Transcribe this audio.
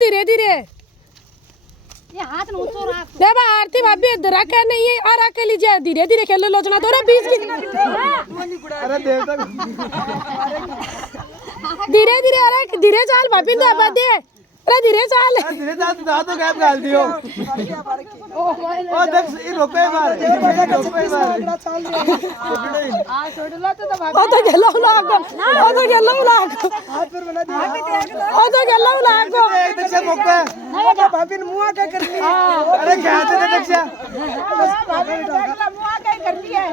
धीरे धीरे ये हाथ में ऊंचो रख दे बा आरती भाभी इधर आके नहीं है और आके लीजिए धीरे धीरे खेलो लोचना तो रे 20 की अरे देवता धीरे धीरे अरे धीरे चाल भाभी दे बा दे अरे धीरे चाल धीरे जा तो गैप डाल दियो ओ देख ये रोके मार रोके मार ओ तो गेलो लाग ओ तो गेलो लाग हाथ पर बना दिया ओ तो गेलो लाग एक दक्षा मौका भाभी ने मुंह क्या कर लिया अरे क्या थे दक्षा मुआ क्या कर लिया